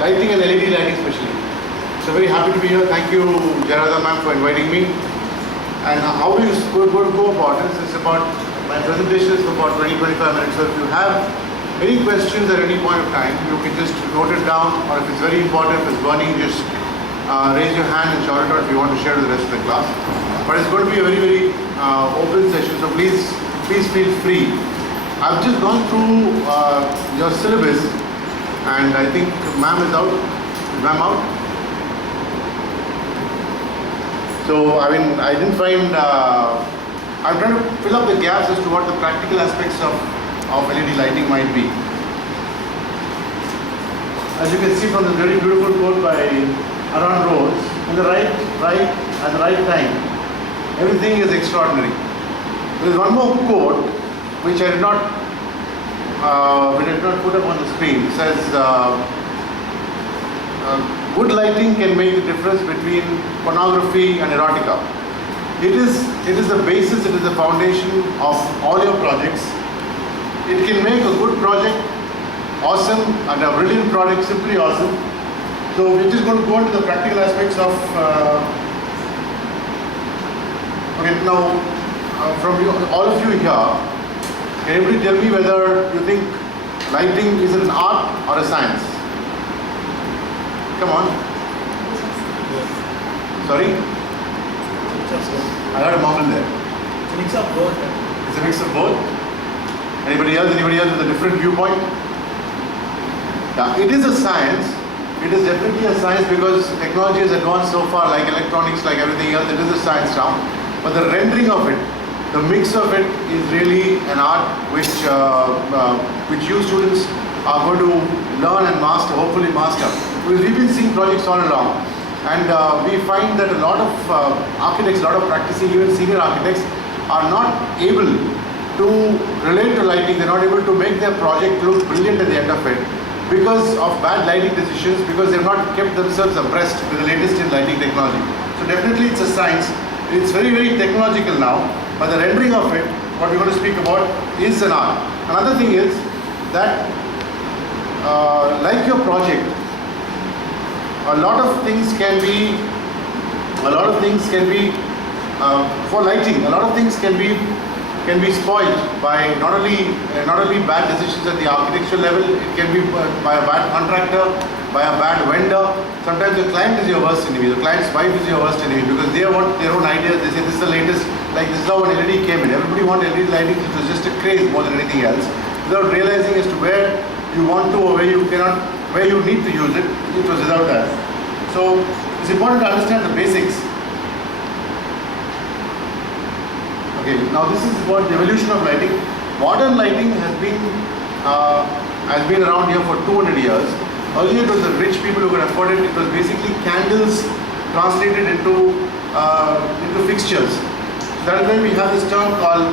lighting and LED lighting especially. So very happy to be here. Thank you, Jaradha ma'am, for inviting me. And how we going to go about this is about, my presentation is for about 20-25 minutes. So if you have any questions at any point of time, you can just note it down, or if it's very important, if it's burning, just raise your hand and shout it out if you want to share with the rest of the class. But it's going to be a very open session, so please feel free. I've just gone through your syllabus, and I think ma'am is out. Is ma'am out? So I mean, I didn't find. I'm trying to fill up the gaps as to what the practical aspects of LED lighting might be. As you can see from the very beautiful quote by Aaron Rose, in the right at the right time, everything is extraordinary. There is one more quote which I did not put up on the screen. It says, good lighting can make the difference between pornography and erotica. It is the basis, it is the foundation of all your projects. It can make a good project awesome and a brilliant project simply awesome. So we're just going to go into the practical aspects of okay, now from you, all of you here, can everybody tell me whether you think lighting is an art or a science? Come on. Sorry? I heard a mumble there. It's a mix of both. It's a mix of both? Anybody else with a different viewpoint? Yeah, it is a science. It is definitely a science because technology has advanced so far, like electronics, like everything else. It is a science now. But the rendering of it, the mix of it is really an art which you students are going to learn and master, hopefully master. Because we've been seeing projects all along, and we find that a lot of architects, a lot of practicing, even senior architects, are not able to relate to lighting. They're not able to make their project look brilliant at the end of it because of bad lighting decisions, because they've not kept themselves abreast with the latest in lighting technology. So definitely it's a science. It's very technological now, but the rendering of it, what we're going to speak about, is an art. Another thing is that like your project, a lot of things can be for lighting, a lot of things can be spoiled by not only bad decisions at the architectural level. It can be by a bad contractor, by a bad vendor. Sometimes the client is your worst enemy, the client's wife is your worst enemy, because they want their own ideas. They say this is the latest, like this is how an LED came in. Everybody wanted LED lighting, it was just a craze more than anything else, without realizing as to where you want to or where you cannot, where you need to use it. It was without that. So it's important to understand the basics. Okay, now this is what the evolution of lighting. Modern lighting has been around here for 200 years. Earlier it was the rich people who could afford it. It was basically candles translated into fixtures. That is why we have this term called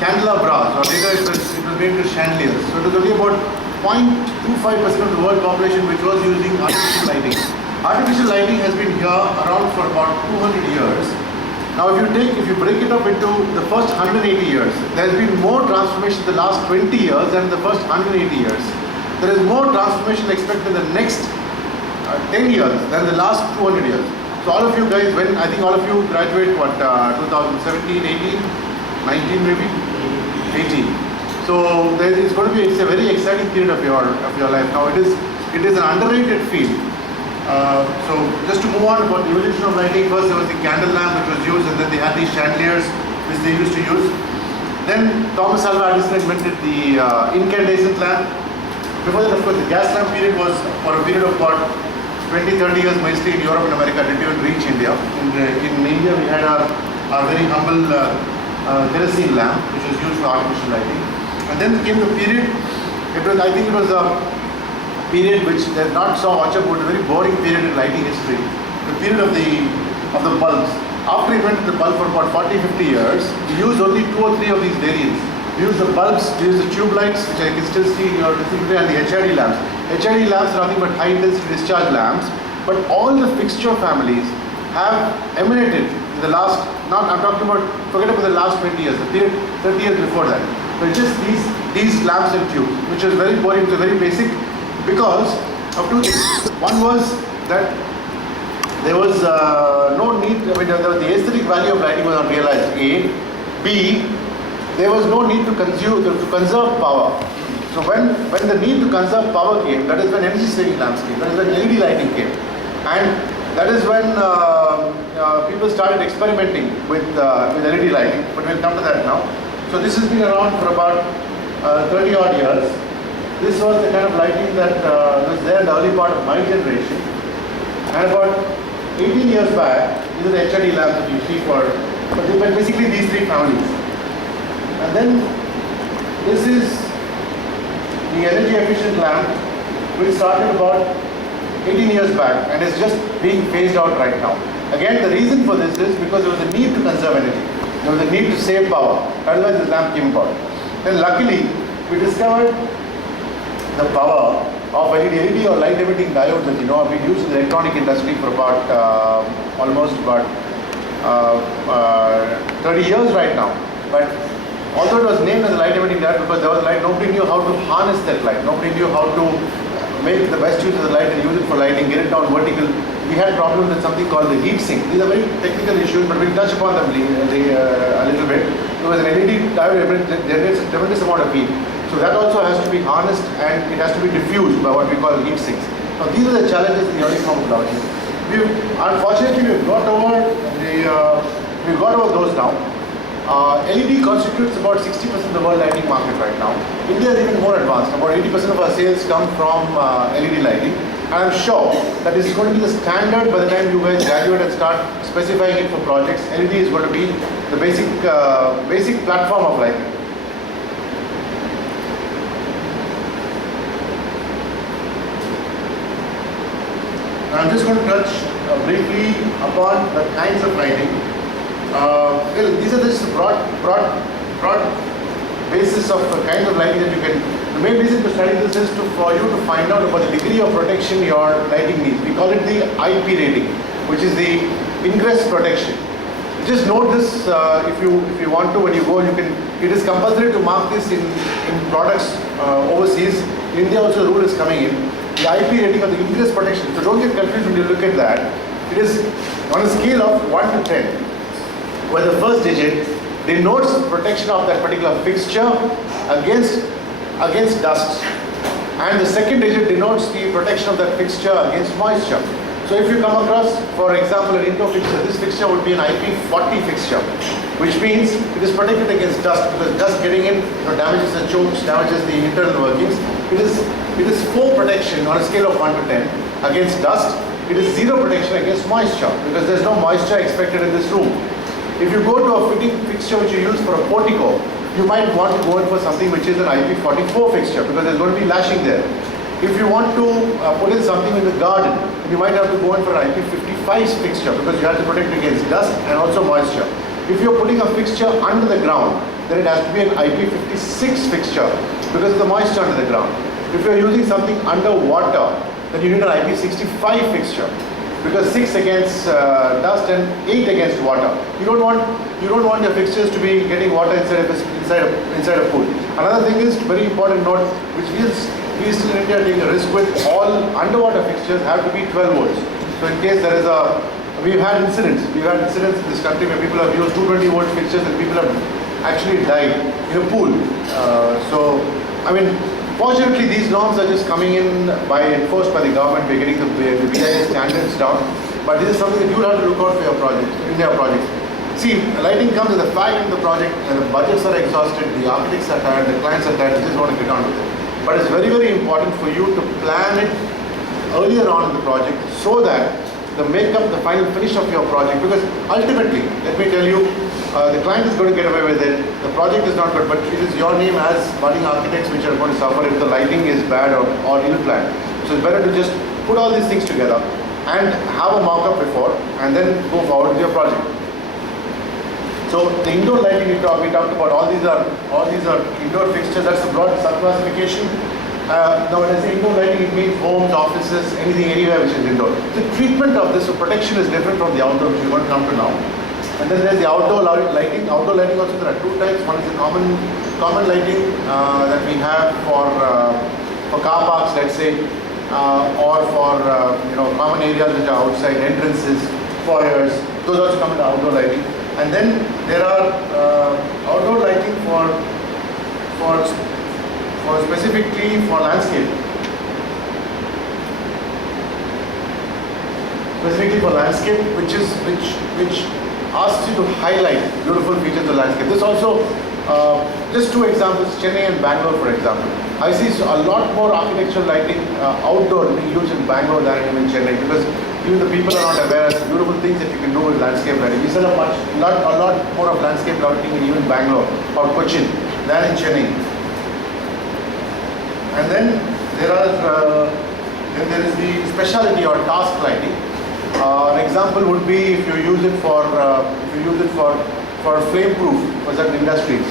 candelabras, or later it was made into chandeliers. So it was only about 0.25% of the world population which was using artificial lighting. Artificial lighting has been here around for about 200 years. Now if you break it up into the first 180 years, there has been more transformation in the last 20 years than the first 180 years. There is more transformation expected in the next 10 years than the last 200 years. So all of you guys, I think all of you graduate 2017, 18, 19 maybe? 18. So it's going to be, it's a very exciting period of your life. Now it is an underrated field. So just to move on about the evolution of lighting, first there was the candle lamp which was used, and then they had these chandeliers which they used to use. Then Thomas Alva Edison invented the incandescent lamp. Before that, of course, the gas lamp period was for a period of about 20-30 years, mostly in Europe and America, didn't even reach India. In India we had our very humble kerosene lamp which was used for artificial lighting. And then came the period, I think it was a period which they not saw much about, a very boring period in lighting history, the period of the bulbs. After we invented the bulb for about 40-50 years, we used only 2 or 3 of these variants. We used the bulbs, we used the tube lights, which I can still see in your display, and the HID lamps. HID lamps are nothing but high intensity discharge lamps, but all the fixture families have emanated in the last, I'm talking about, forget about the last 20 years, the period 30 years before that. But just these lamps and tubes, which is very boring, it's very basic, because of two things. One was that there was no need, the aesthetic value of lighting was not realized, A. B, there was no need to conserve power. So when the need to conserve power came, that is when energy saving lamps came, that is when LED lighting came. And that is when people started experimenting with LED lighting, but we'll come to that now. So this has been around for about 30 odd years. This was the kind of lighting that was there in the early part of my generation. And about 18 years back, these are the HID lamps that you see for basically these three families. And then this is the energy efficient lamp, which started about 18 years back and is just being phased out right now. Again, the reason for this is because there was a need to conserve energy. There was a need to save power. That is why this lamp came about. Then luckily, we discovered the power of LED or light emitting diodes, as you know, have been used in the electronic industry for about almost about 30 years right now. But although it was named as a light emitting diode because there was light, nobody knew how to harness that light. Nobody knew how to make the best use of the light and use it for lighting, get it down vertical. We had problems with something called the heat sink. These are very technical issues, but we'll touch upon them a little bit. Because an LED diode generates a tremendous amount of heat. So that also has to be harnessed and it has to be diffused by what we call heat sinks. Now these are the challenges in the early form of lighting. Unfortunately, we've got over those now. LED constitutes about 60% of the world lighting market right now. India is even more advanced. About 80% of our sales come from LED lighting. And I'm sure that this is going to be the standard by the time you guys graduate and start specifying it for projects. LED is going to be the basic platform of lighting. I'm just going to touch briefly upon the kinds of lighting. These are just broad basis of the kinds of lighting that you can. The main reason to study this is for you to find out about the degree of protection your lighting needs. We call it the IP rating, which is the ingress protection. Just note this if you want to when you go. It is compulsory to mark this in products overseas. In India also the rule is coming in. The IP rating of the ingress protection. So don't get confused when you look at that. It is on a scale of 1 to 10, where the first digit denotes protection of that particular fixture against dust, and the second digit denotes the protection of that fixture against moisture. So if you come across, for example, an indoor fixture, this fixture would be an IP40 fixture, which means it is protected against dust, because dust getting in damages the chokes, damages the internal workings. It is 4 protection on a scale of 1 to 10 against dust. It is 0 protection against moisture, because there is no moisture expected in this room. If you go to a fitting fixture which you use for a portico, you might want to go in for something which is an IP44 fixture, because there's going to be lashing there. If you want to put in something in the garden, you might have to go in for an IP55 fixture, because you have to protect against dust and also moisture. If you're putting a fixture under the ground, then it has to be an IP56 fixture, because of the moisture under the ground. If you're using something underwater, then you need an IP65 fixture, because 6 against dust and 8 against water. You don't want your fixtures to be getting water inside a pool. Another thing is very important note, which we still in India are taking a risk with. All underwater fixtures have to be 12 volts. So in case there is we've had incidents in this country where people have used 220 volt fixtures and people have actually died in a pool. Fortunately, these norms are just coming in enforced by the government. We're getting the BIS standards down. But this is something that you have to look out for your projects, in their projects. See, lighting comes as a fact in the project, and the budgets are exhausted, the architects are tired, the clients are tired, they just want to get on with it. But it's very, very important for you to plan it earlier on in the project, so that the final finish of your project, because ultimately, let me tell you, the client is going to get away with it, the project is not good, but it is your name as budding architects which are going to suffer if the lighting is bad or ill-planned. So it's better to just put all these things together and have a mock-up before, and then go forward with your project. So the indoor lighting we talked about, all these are indoor fixtures. That's the broad sub-classification. Now when I say indoor lighting, it means homes, offices, anything, anywhere which is indoor. The treatment of this, so protection is different from the outdoor, which we're going to come to now. And then there's the outdoor lighting. Outdoor lighting also, there are 2 types. One is the common lighting that we have for car parks, let's say. or for common areas which are outside, entrances, foyers. Those also come under outdoor lighting. And then there are outdoor lighting for specifically for landscape. Specifically for landscape, which asks you to highlight beautiful features of the landscape. This also, just two examples, Chennai and Bangalore, for example. I see a lot more architectural lighting outdoor being used in Bangalore than even in Chennai, because even the people are not aware of beautiful things that you can do with landscape lighting. We sell a lot more of landscape lighting in even Bangalore or Cochin than in Chennai. And then there is the specialty or task lighting. An example would be if you use it for flame proof for certain industries,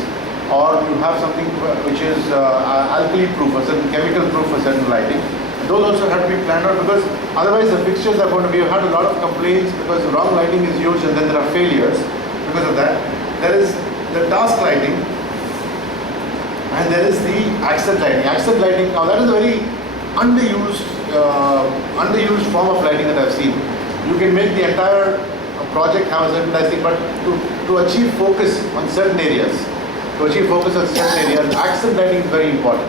or you have something which is alkali proof or certain chemical proof for certain lighting. Those also have to be planned out, because otherwise the fixtures are going to be. We've had a lot of complaints because the wrong lighting is used and then there are failures because of that. There is the task lighting and there is the accent lighting. Accent lighting, now that is a very underused form of lighting that I've seen. You can make the entire project have a certain lighting, but to achieve focus on certain areas, accent lighting is very important.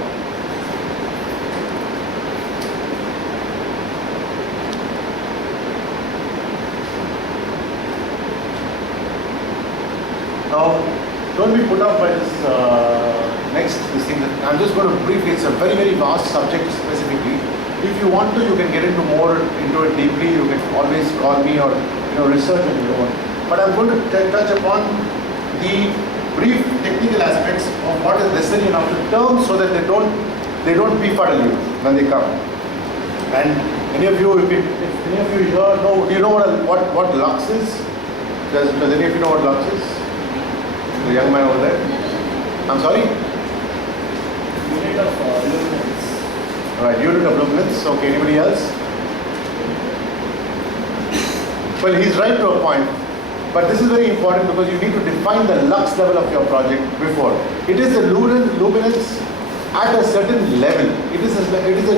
Now, don't be put off by this this thing. I'm just going to briefly. It's a very, very vast subject specifically. If you want to, you can get into it deeply. You can always call me or research on your own. But I'm going to touch upon the brief technical aspects of what is necessary in our terms, so that they don't befuddle you when they come. And any of you, if any of you here know, do you know what lux is? Does any of you know what lux is? The young man over there. I'm sorry. Unit of luminance. Right, unit of luminance. Okay, anybody else? Well, he's right to a point, but this is very important because you need to define the lux level of your project before. It is the luminance at a certain level.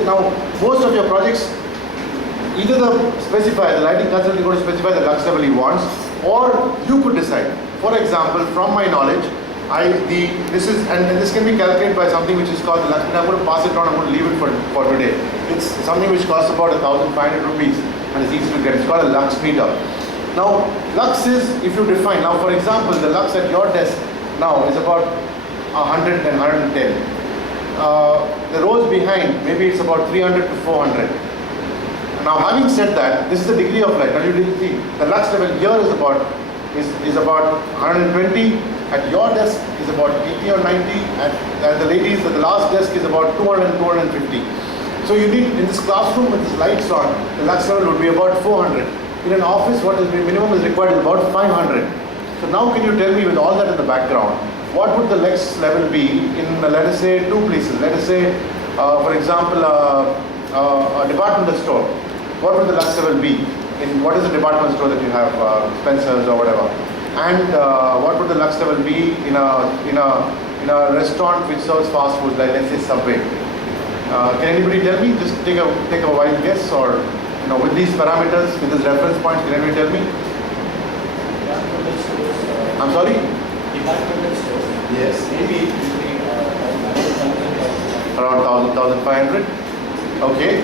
Now, most of your projects, either the lighting consultant is going to specify the lux level he wants, or you could decide. For example, from my knowledge, this can be calculated by something which is called the lux meter. I'm going to pass it on. I'm going to leave it for today. It's something which costs about 1,500 rupees and it's easy to get. It's called a lux meter. Now, lux is, if you define, now for example, the lux at your desk now is about 100 and 110. The rows behind, maybe it's about 300 to 400. Now, having said that, this is the degree of light. Now, you will see the lux level here is about 120. At your desk is about 80 or 90. At the ladies, the last desk is about 200 and 250. So you need, in this classroom with these lights on, the lux level would be about 400. In an office, what is the minimum is required is about 500. So now can you tell me, with all that in the background, what would the lux level be in, let us say, two places? Let us say, for example, a departmental store. What would the lux level be? What is the departmental store that you have, Spencer's or whatever? And what would the lux level be in a restaurant which serves fast food, like let's say Subway? Can anybody tell me? Just take a wild guess, or with these parameters, with these reference points, can anybody tell me? Departmental stores. I'm sorry? Departmental stores. Yes. Maybe Around 1,500. Okay.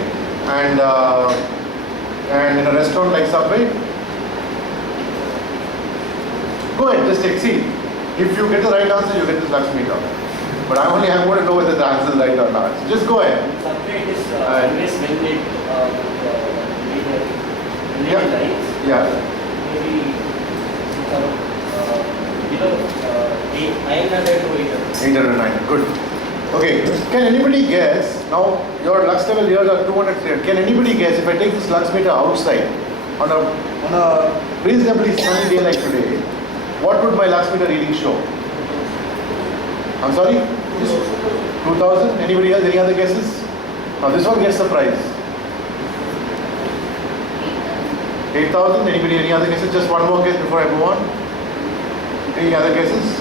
And in a restaurant like Subway? Go ahead, just take. See, if you get the right answer, you get this lux meter. But I'm going to know whether the answer is right or not. So just go ahead. Subway is always well lit with lights. Yeah. Maybe 900 to 809. Good. Okay. Can anybody guess? Now your lux level here are 200. Can anybody guess if I take this lux meter outside on a reasonably sunny day like today, what would my lux meter reading show? I'm sorry? 2,000? Anybody else? Any other guesses? Now this one gets the prize. 8,000? Anybody? Any other guesses? Just one more guess before I move on. Any other guesses?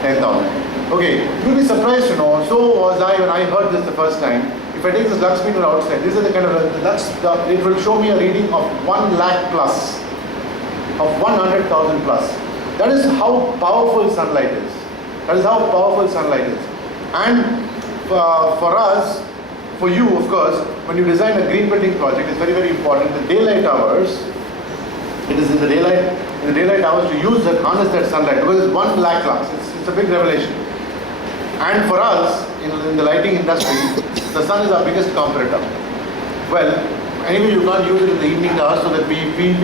10,000. Okay, you'll be surprised to know, so was I when I heard this the first time. If I take this lux meter outside, these are the kind of the lux. It will show me a reading of 1 lakh plus, of 100,000 plus. That is how powerful sunlight is. That is how powerful sunlight is. And for us, for you, of course, when you design a green building project, it's very, very important. The daylight hours, it is in the daylight hours to use that, harness that sunlight, because it's 1 lakh lux. It's a big revelation. And for us, in the lighting industry, the sun is our biggest competitor. Well, anyway, you can't use it in the evening hours, so that we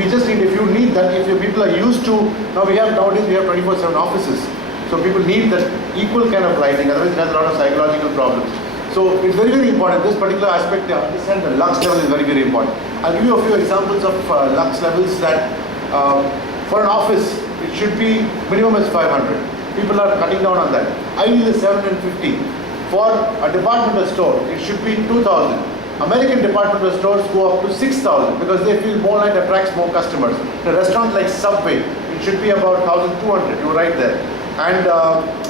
just need, if you need that, if your people are used to, nowadays we have 24/7 offices. So people need that equal kind of lighting, otherwise it has a lot of psychological problems. So it's very, very important. This particular aspect, to understand the lux level is very, very important. I'll give you a few examples of lux levels that, for an office, it should be, minimum is 500. People are cutting down on that. Ideally is 750. For a departmental store, it should be 2,000. American departmental stores go up to 6,000 because they feel more light attracts more customers. A restaurant like Subway, it should be about 1,200. You're right there. And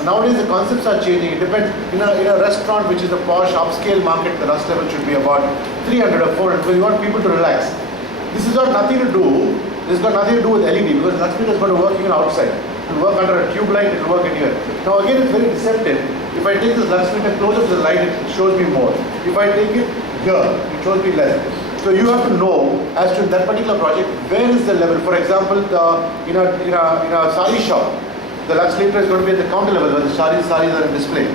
nowadays the concepts are changing. It depends. In a restaurant which is a posh upscale market, the lux level should be about 300 or 400 because you want people to relax. This has got nothing to do. This has got nothing to do with LED because lux meter is going to work even outside. It will work under a tube light. It will work anywhere. Now again, it's very deceptive. If I take this lux meter closer to the light, it shows me more. If I take it here, it shows me less. So you have to know as to that particular project where is the level. For example, in a sari shop, the lux meter is going to be at the counter level where the saris are in display.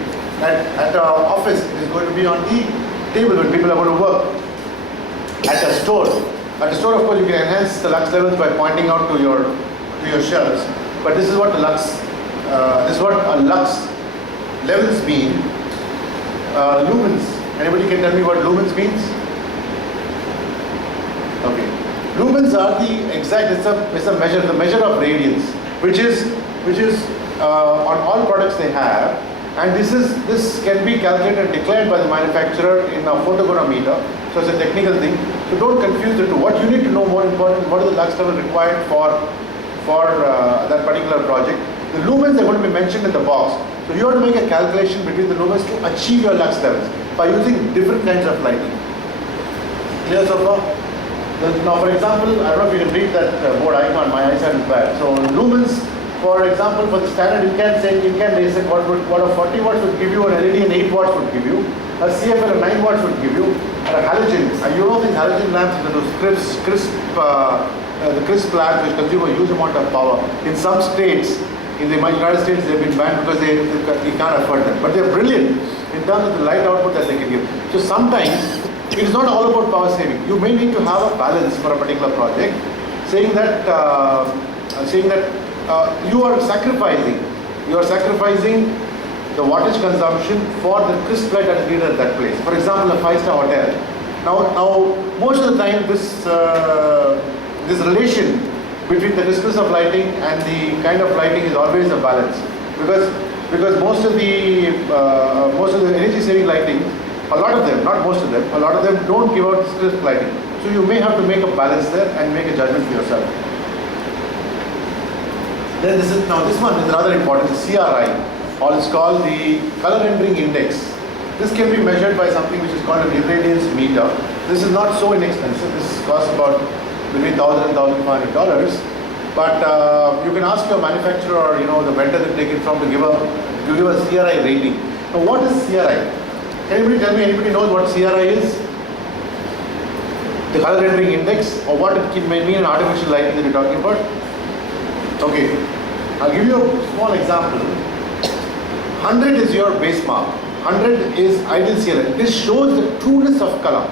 At an office, it is going to be on the table when people are going to work. At a store, of course, you can enhance the lux levels by pointing out to your shelves. But this is what the lux, this is what a lux levels mean. Lumens. Anybody can tell me what lumens means? Okay. Lumens are the exact. It's a measure, the measure of radiance, which is on all products they have, and this can be calculated and declared by the manufacturer in a photogrammeter. So it's a technical thing. So don't confuse the two. What you need to know, more important, what is the lux level required for that particular project. The lumens are going to be mentioned in the box. So you have to make a calculation between the lumens to achieve your lux levels by using different kinds of lighting. Clear so far? Now, for example, I don't know if you can read that board icon. My eyesight is bad. So lumens. For example, for the standard, you can say what a 40 watts would give you, an LED and 8 watts would give you, a CFL and 9 watts would give you, and a halogen. And you know these halogen lamps, those crisp lamps which consume a huge amount of power. In some states, in the United States, they've been banned because they can't afford them. But they're brilliant in terms of the light output that they can give. So sometimes it is not all about power saving. You may need to have a balance for a particular project, saying that you are sacrificing the wattage consumption for the crisp light that is needed at that place. For example, a 5-star hotel. Now, most of the time, this relation between the crispness of lighting and the kind of lighting is always a balance, because most of the energy saving lighting, a lot of them, not most of them, a lot of them don't give out crisp lighting. So you may have to make a balance there and make a judgment for yourself. Then this one is rather important, the CRI, or it's called the color rendering index. This can be measured by something which is called an irradiance meter. This is not so inexpensive. This costs about between $1,000 and $1,500. But you can ask your manufacturer or the vendor that they take it from to give a CRI rating. Now, what is CRI? Can anybody tell me? Anybody knows what CRI is? The color rendering index, or what it may mean in artificial lighting that you're talking about? Okay, I'll give you a small example. 100 is your base mark. 100 is ideal CRI. This shows the trueness of color.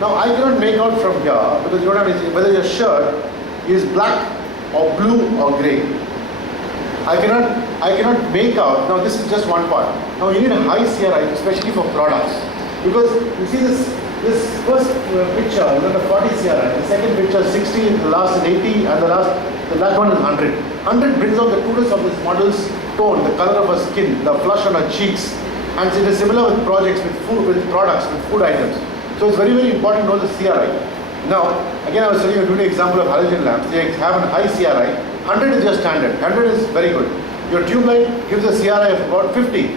Now I cannot make out from here because you don't have whether your shirt is black or blue or grey. I cannot make out. Now this is just one part. Now you need a high CRI, especially for products, because you see this first picture, the 40 CRI, the second picture 60, the last is 80, and the last one is 100. 100 brings out the trueness of this model's tone, the color of her skin, the flush on her cheeks, and it is similar with projects, with food, with products, with food items. So it's very, very important to know the CRI. Now, again, I was telling you a good example of halogen lamps. They have a high CRI. 100 is your standard. 100 is very good. Your tube light gives a CRI of about 50.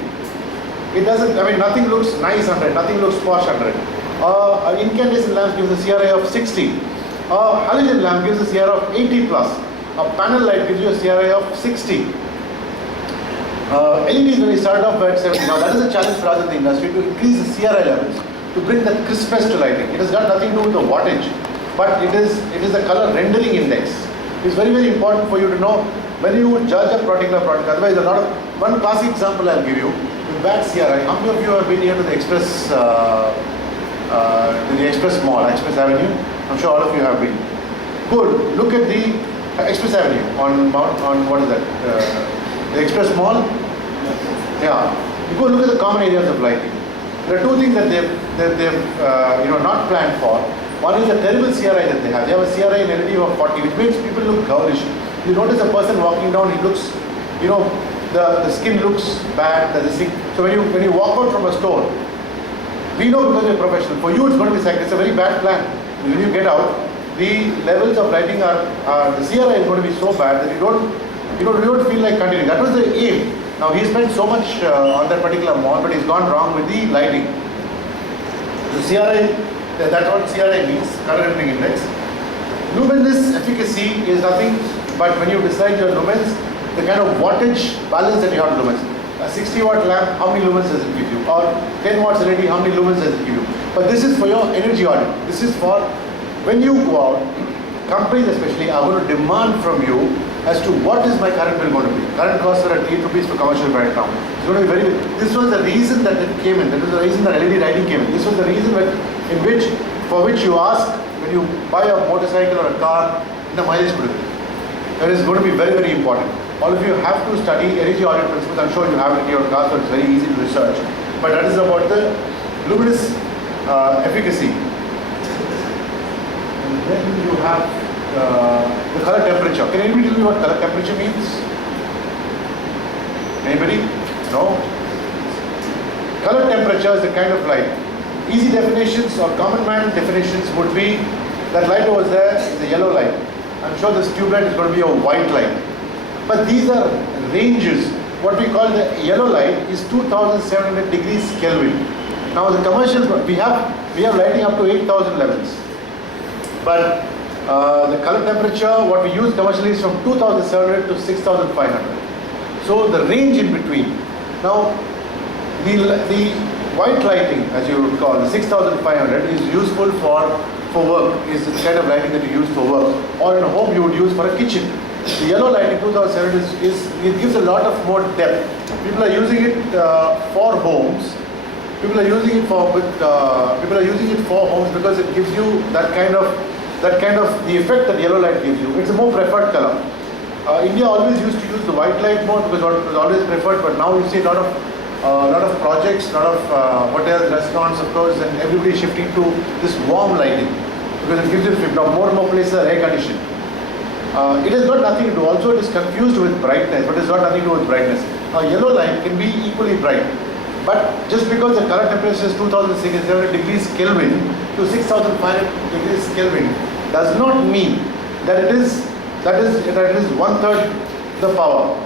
It doesn't, I mean, nothing looks nice under it, nothing looks posh under it. An incandescent lamp gives a CRI of 60. A halogen lamp gives a CRI of 80 plus. A panel light gives you a CRI of 60. LEDs, when we started off at 70, now that is a challenge for us in the industry to increase the CRI levels, to bring the crispness to lighting. It has got nothing to do with the wattage, but it is the color rendering index. It's very, very important for you to know when you judge a particular product. Otherwise, a lot of, one classic example I'll give you, with bad CRI. How many of you have been here to the Express Mall, Express Avenue? I'm sure all of you have been. Good. Look at the Express Avenue on what is that? The Express Mall. Yeah. You go look at the common areas of lighting. There are two things that they've not planned for. One is a terrible CRI that they have. They have a CRI in LED of 40, which makes people look girlish. You notice a person walking down, he looks, the skin looks bad. So when you walk out from a store, we know because we're professional. For you, it's going to be it's a very bad plan. When you get out, the levels of lighting are the CRI is going to be so bad that you don't feel like continuing. That was the aim. Now he spent so much on that particular mall, but he's gone wrong with the lighting. The CRI, that's what CRI means, color rendering index. Luminous efficacy is nothing but when you decide your lumens, the kind of wattage balance that you have lumens. A 60 watt lamp, how many lumens does it give you? Or 10 watts LED, how many lumens does it give you? But this is for your energy audit. This is for when you go out, companies especially are going to demand from you as to what is my current bill going to be. Current costs are at 8 rupees for commercial right now. It's going to be this was the reason that it came in. That was the reason that LED lighting came in. This was the reason for which you ask when you buy a motorcycle or a car, the mileage bill. That is going to be very, very important. All of you have to study energy audit principles. I'm sure you have it in your car, so it's very easy to research. But that is about the luminous efficacy. And then you have the color temperature. Can anybody tell me what color temperature means? Anybody? No? Color temperature is the kind of light. Easy definitions or common man definitions would be that light over there is a yellow light. I'm sure this tube light is going to be a white light. But these are ranges. What we call the yellow light is 2700 degrees Kelvin. Now the commercial, we have lighting up to 8000 levels. But the color temperature, what we use commercially is from 2700 to 6500. So the range in between. Now the white lighting, as you would call, the 6500 is useful for work, is the kind of lighting that you use for work, or in a home you would use for a kitchen. The yellow lighting 2700 it gives a lot of more depth. People are using it for homes. People are using it for homes because it gives you that kind of the effect that yellow light gives you. It's a more preferred color. India always used to use the white light more because it was always preferred, but now you see a lot of projects, a lot of hotels, restaurants, of course, and everybody is shifting to this warm lighting because it gives you now more and more places are air conditioned. It has got nothing to do. Also, it is confused with brightness, but it has got nothing to do with brightness. A yellow light can be equally bright, but just because the color temperature is 2600 degrees Kelvin to 6500 degrees Kelvin does not mean that it is 1/3 the power.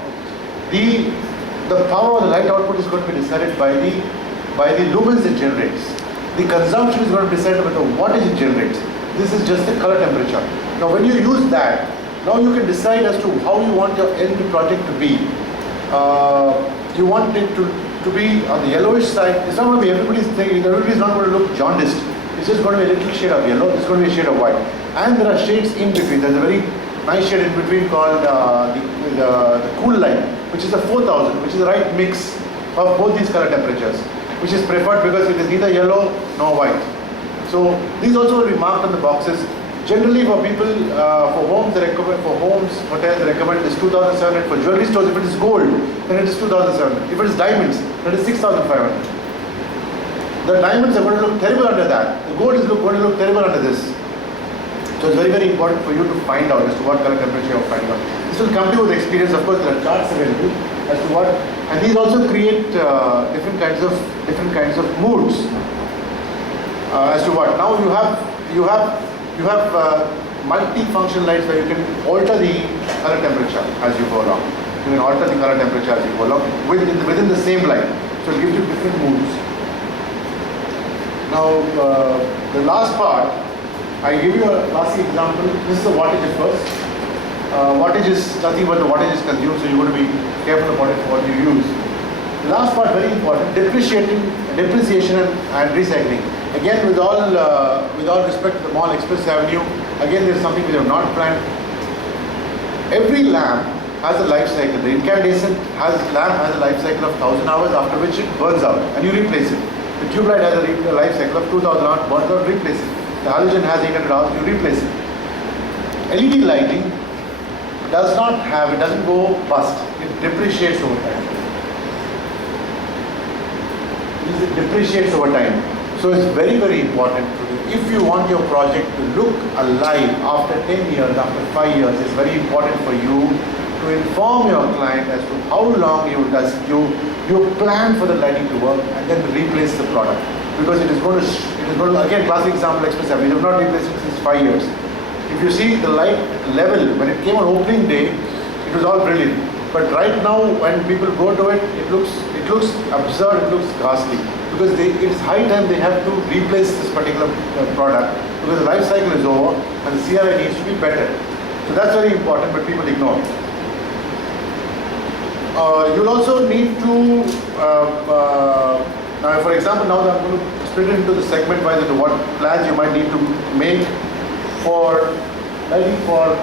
The power of the light output is going to be decided by the lumens it generates. The consumption is going to be decided by the wattage it generates. This is just the color temperature. Now when you use that, now you can decide as to how you want your end project to be. You want it to be on the yellowish side. It's not going to be everybody's not going to look jaundiced. It's just going to be a little shade of yellow, it's going to be a shade of white. And there are shades in between. There's a very nice shade in between called the cool light, which is a 4000, which is the right mix of both these color temperatures, which is preferred because it is neither yellow nor white. So these also will be marked on the boxes. Generally for people, for homes, hotels, they recommend is 2700. For jewelry stores, if it is gold, then it is 2700. If it is diamonds, then it is 6500. The diamonds are going to look terrible under that. The gold is going to look terrible under this. So it's very, very important for you to find out as to what color temperature you are finding out. This will come to you with experience. Of course, there are charts available as to what, and these also create different kinds of moods as to what. Now you have multi-function lights where you can alter the color temperature as you go along. You can alter the color temperature as you go along within the same light. So it gives you different moods. Now, the last part, I give you a classic example. This is the wattage first. Wattage is nothing but the wattage is consumed, so you're going to be careful about it what you use. The last part, very important, depreciation and recycling. Again, with all respect to the Mall Express Avenue, again there's something we have not planned. Every lamp has a life cycle. The incandescent lamp has a life cycle of 1,000 hours, after which it burns out and you replace it. The tube light has a life cycle of 2,000 hours, burns out, replace it. The halogen has 800 hours, you replace it. LED lighting doesn't go bust. It depreciates over time. It depreciates over time. So it's very, very important. If you want your project to look alive after 10 years, after 5 years, it's very important for you to inform your client as to how long you plan for the lighting to work and then replace the product. Because it is going to again, classic example, Express Avenue, we have not replaced it since 5 years. If you see the light level, when it came on opening day, it was all brilliant. But right now, when people go to it, it looks absurd, it looks ghastly. Because it is high time they have to replace this particular product, because the life cycle is over and the CRI needs to be better. So that's very important, but people ignore it. You'll also need to, now for example, now that I'm going to split it into the segment wise into what plans you might need to make for lighting for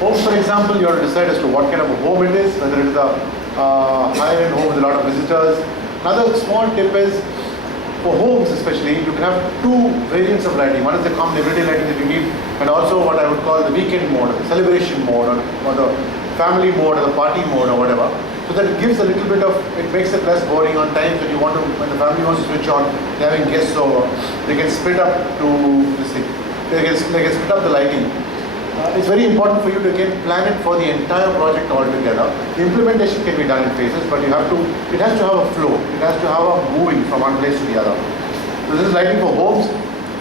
homes. For example, you have to decide as to what kind of a home it is, whether it is a high-end home with a lot of visitors. Another small tip is, for homes especially, you can have two variants of lighting. One is the common everyday lighting that you need, and also what I would call the weekend mode, the celebration mode, or the family mode, or the party mode, or whatever. So that it gives a little bit of, it makes it less boring on times when you want to, when the family wants to switch on, they're having guests over, they can split up to this thing. They can split up the lighting. It's very important for you to again plan it for the entire project altogether. The implementation can be done in phases, but it has to have a flow. It has to have a moving from one place to the other. So this is lighting for homes.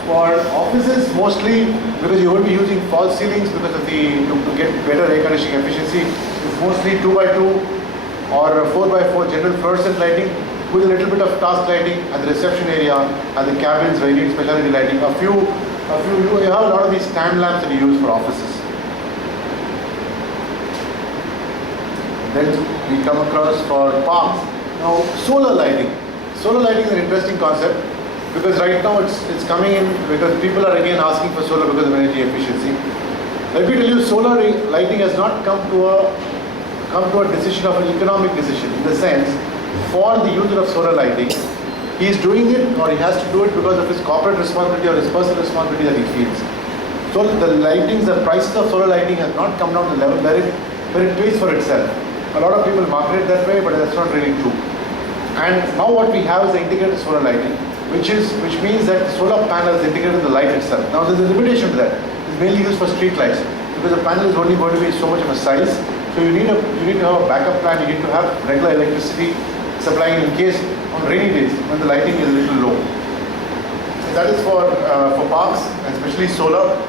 For offices, mostly because you will be using false ceilings because of to get better air conditioning efficiency, it's mostly 2x2 or 4x4 general fluorescent lighting with a little bit of task lighting at the reception area, at the cabins where you need specialty lighting. You have a lot of these stand lamps that you use for offices. Then we come across for parks. Now, solar lighting. Solar lighting is an interesting concept because right now it's coming in because people are again asking for solar because of energy efficiency. Let me tell you, solar lighting has not come to a decision of an economic decision, in the sense, for the user of solar lighting, he is doing it or he has to do it because of his corporate responsibility or his personal responsibility that he feels. So the prices of solar lighting has not come down to the level where it pays for itself. A lot of people market it that way, but that's not really true. And now what we have is the integrated solar lighting, which means that solar panel is integrated in the light itself. Now there's a limitation to that. It's mainly used for street lights because the panel is only going to be so much of a size. So you need to have a backup plan. You need to have regular electricity supplying in case on rainy days when the lighting is a little low. So that is for parks, especially solar.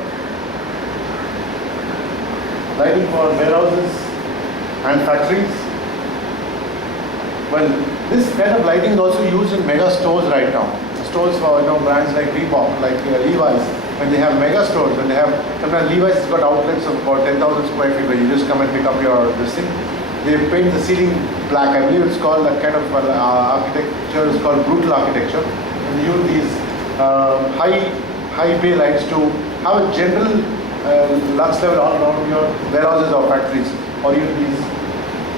Lighting for warehouses and factories. Well, this kind of lighting is also used in mega stores right now. Stores for brands like Reebok, like Levi's. When they have mega stores, sometimes Levi's has got outlets of about 10,000 square feet where you just come and pick up your this thing. They paint the ceiling black. I believe it's called that kind of architecture is called brutal architecture. And they use these high bay lights to have a general lux level all around your warehouses or factories, or even these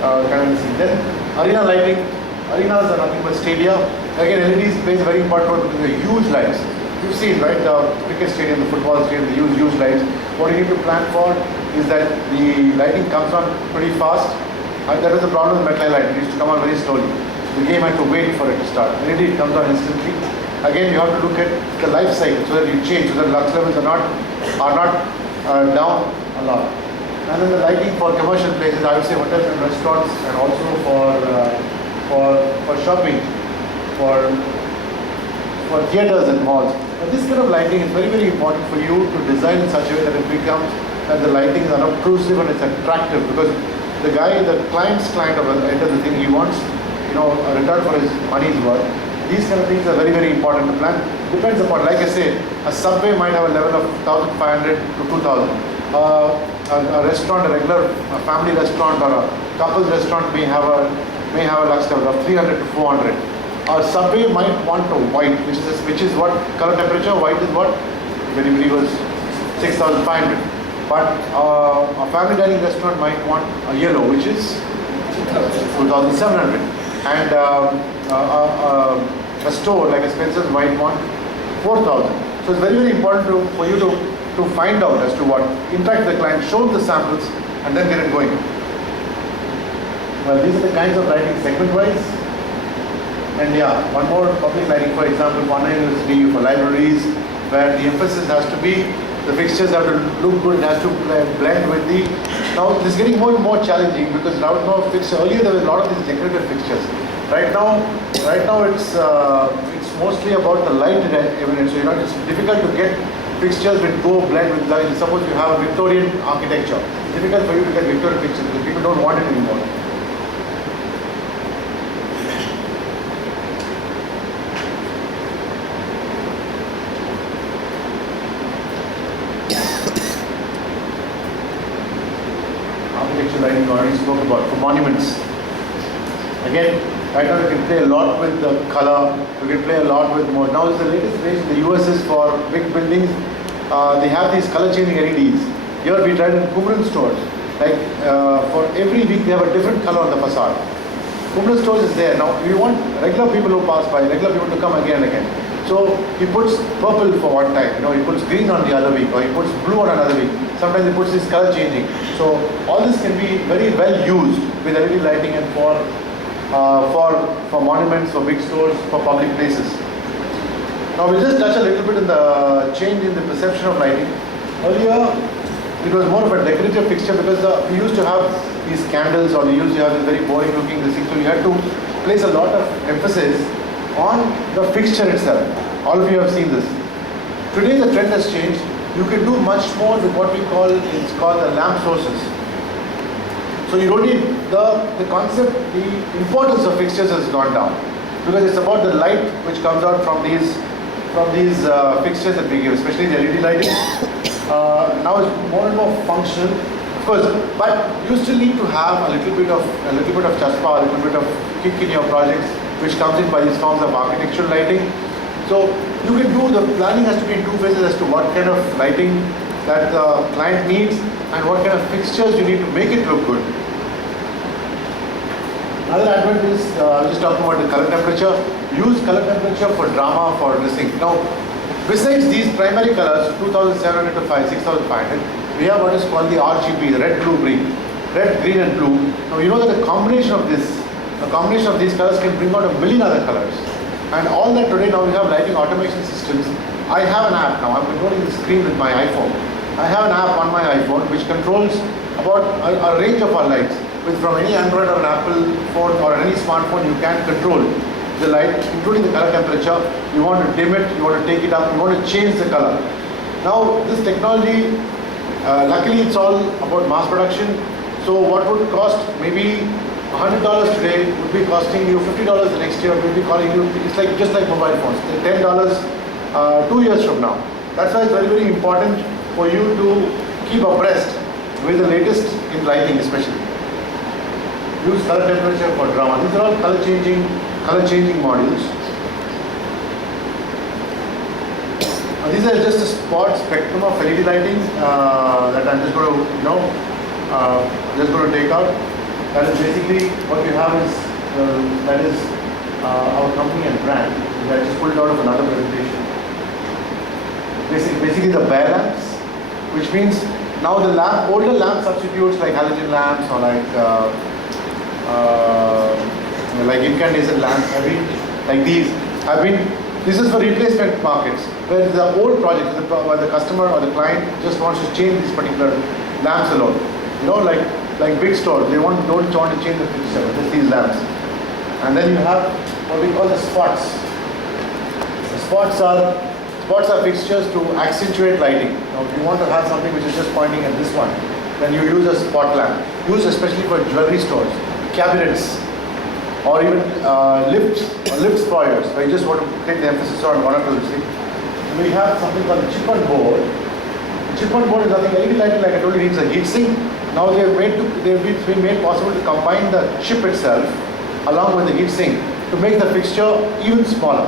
kind of things. Then arena lighting. Arenas are nothing but stadia. Again, LEDs plays a very important role because they're huge lights. You've seen, right, the cricket stadium, the football stadium, they use huge lights. What you need to plan for is that the lighting comes on pretty fast. And that was the problem with MetLife light. It used to come on very slowly. The game had to wait for it to start. LED comes on instantly. Again, you have to look at the life cycle so that you change, so that lux levels are not down a lot. And then the lighting for commercial places, I would say hotels and restaurants, and also for shopping, for theaters and malls. But this kind of lighting is very, very important for you to design in such a way that it becomes that the lighting is unobtrusive and it's attractive, because the client's client of the thing, he wants a return for his money's worth. These kind of things are very, very important to plan. Depends upon, like I say, a subway might have a level of 1,500 to 2,000. A restaurant, a regular family restaurant or a couple's restaurant may have a lux level of 300 to 400. A subway might want a white, which is what color temperature. White is what? Everybody was 6,500. But a family dining restaurant might want a yellow, which is 2,700. And a store like a Spencer's might want 4,000. So it's very, very important for you to find out as to what, interact with the client, show them the samples, and then get it going. Well, these are the kinds of lighting segment-wise. And yeah, one more public lighting, for example, for university, for libraries, where the emphasis has to be, the fixtures have to look good, it has to blend with the, now this is getting more and more challenging because now earlier there was a lot of these decorative fixtures. Right now it's mostly about the light evidence. So it's difficult to get fixtures which go blend with light. Suppose you have a Victorian architecture, it's difficult for you to get Victorian fixtures because people don't want it anymore. Architecture lighting we already spoke about. For monuments, again, right now you can play a lot with the color, you can play a lot with more. Now the latest range in the US is for big buildings, they have these color changing LEDs. Here we tried in Qumran stores, like for every week they have a different color on the facade. Qumran stores is there. Now we want regular people who pass by, regular people to come again and again. So he puts purple for one time, he puts green on the other week, or he puts blue on another week. Sometimes he puts this color changing. So all this can be very well used with LED lighting and for monuments, for big stores, for public places. Now we'll just touch a little bit in the change in the perception of lighting. Earlier, it was more of a decorative fixture because we used to have these candles, or we used to have this very boring looking thing. So you had to place a lot of emphasis on the fixture itself. All of you have seen this. Today the trend has changed. You can do much more with what we call, it's called the lamp sources. So you don't need the concept, the importance of fixtures has gone down because it's about the light which comes out from these fixtures that we give, especially the LED lighting. Now it's more and more functional, of course, but you still need to have a little bit of chaspa, a little bit of kick in your projects, which comes in by these forms of architectural lighting. So you can do, the planning has to be in two phases as to what kind of lighting that the client needs and what kind of fixtures you need to make it look good. Another advantage is, I was just talking about the color temperature. Use color temperature for drama, for listing. Now, besides these primary colors, 2,700 to 6,500, we have what is called the RGB, the red, blue, green. Red, green and blue. Now you know that a combination of these colors can bring out a million other colors. And all that today, now we have lighting automation systems. I have an app now, I'm controlling the screen with my iPhone. I have an app on my iPhone which controls about a range of our lights. From any Android or an Apple phone or any smartphone, you can control the light, including the color temperature. You want to dim it, you want to take it up, you want to change the color. Now this technology, luckily it's all about mass production. So what would cost maybe $100 today would be costing you $50 the next year. It will be calling you, it's like just like mobile phones, $10 2 years from now. That's why it's very, very important for you to keep abreast with the latest in lighting, especially. Use color temperature for drama. These are all color changing modules. These are just a spot spectrum of LED lighting that I'm just going to take out. That is basically what we have is that is our company and brand. I just pulled it out of another presentation. Basically the bare lamps, which means now the older lamp substitutes like halogen lamps or like incandescent lamps this is for replacement markets, where the old project, where the customer or the client just wants to change these particular lamps alone. Like big stores, they don't want to change the fixture, just these lamps. And then you have what we call the spots. The spots are fixtures to accentuate lighting. Now, if you want to have something which is just pointing at this one, then you use a spot lamp. Used especially for jewelry stores, cabinets. or even lift spoilers, where you just want to take the emphasis on one or two things. We have something called the chip on board. The chip on board is nothing, LED lighting, like I told you, needs a heat sink. Now they've been made possible to combine the chip itself along with the heat sink to make the fixture even smaller.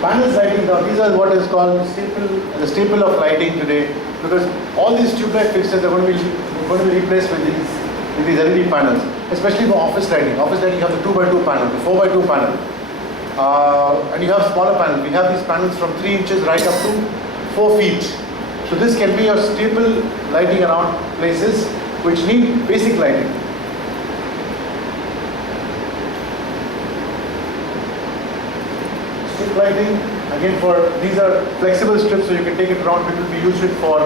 Panels lighting, now these are what is called the staple of lighting today, because all these tube light fixtures are going to be replaced with these LED panels, especially for office lighting. Office lighting, you have the 2x2 panel, the 4x2 panel, and you have smaller panels. We have these panels from 3 inches right up to 4 feet. So this can be your staple lighting around places which need basic lighting. Strip lighting, again, these are flexible strips, so you can take it around. We use it for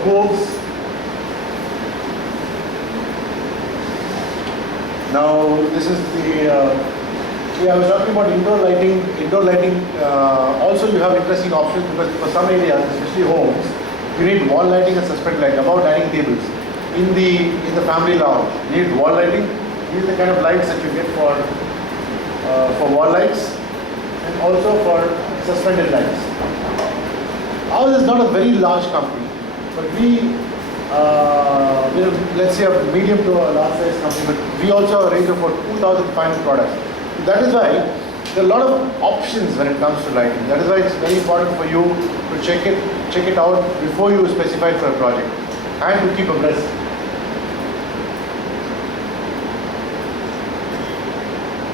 coves. Now this is I was talking about indoor lighting. Also you have interesting options, because for some areas, especially homes, you need wall lighting and suspended lighting above dining tables. In the family lounge, you need wall lighting. These are the kind of lights that you get for wall lights, and also for suspended lights. Ours is not a very large company, but let's say a medium to a large size company, but we also have a range of about 2,500 products. That is why there are a lot of options when it comes to lighting. That is why it's very important for you to check it out before you specify for a project, and to keep abreast.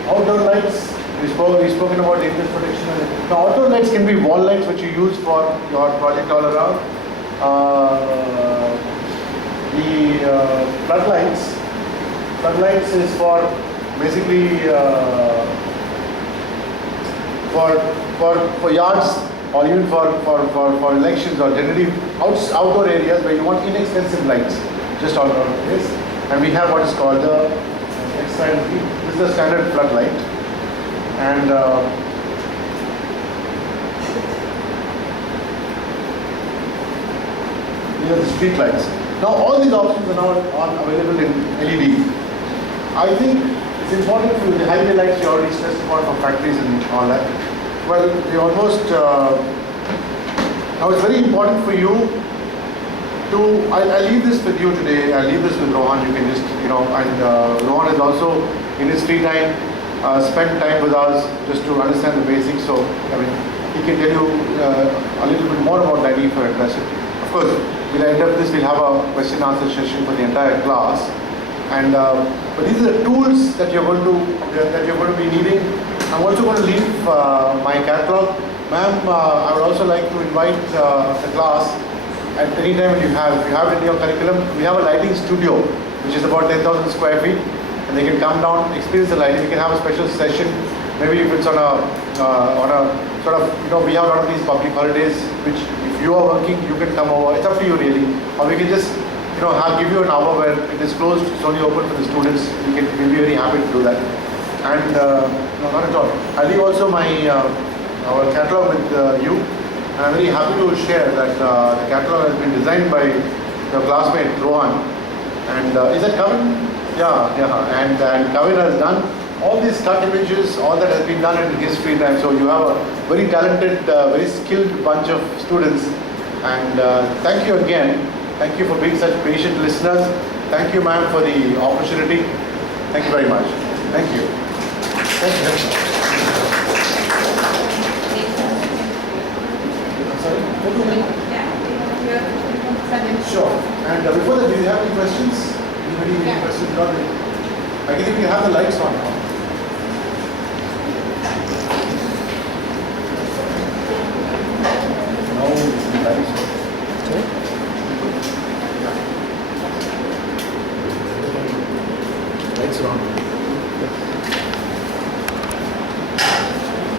Outdoor lights, we've spoken about the indoor protection. Now, outdoor lights can be wall lights which you use for your project all around. Floodlights is for basically for yards, or even for elections, or generally outdoor areas where you want inexpensive lights just outdoor place. And we have what is called the next slide. This is the standard floodlight, and these are the street lights. Now all these options are now available in LED. I think it's important for the highway lights you already stressed about for factories and all that. Well, we almost now it's very important for you to. I leave this with you today. I leave this with Rohan. You can just and Rohan is also in his free time spend time with us just to understand the basics. So I mean, he can tell you a little bit more about lighting if you're interested. Of course, we'll end up this. We'll have a question answer session for the entire class. And but these are the tools that you're going to be needing. I'm also going to leave my catalog, ma'am. I would also like to invite the class at any time if you have it in your curriculum. We have a lighting studio, which is about 10,000 square feet, and they can come down, experience the lighting. We can have a special session. Maybe if it's on a sort of we have a lot of these public holidays, which if you are working, you can come over. It's up to you really, or we can just give you an hour where it is closed, it's only open for the students. We'll be very happy to do that. And no, not at all. I'll leave also my our catalog with you. And I'm very happy to share that the catalog has been designed by your classmate Rohan. And is that Kavin? Yeah. And Kavin has done all these cut images. All that has been done in his free time. So you have a very talented, very skilled bunch of students. And thank you again. Thank you for being such patient listeners. Thank you, ma'am, for the opportunity. Thank you very much. Thank you. Thank you. Sure. And before that, do you have any questions? Anybody any questions? I think we can have the lights on now. Now the lights on. Lights are on.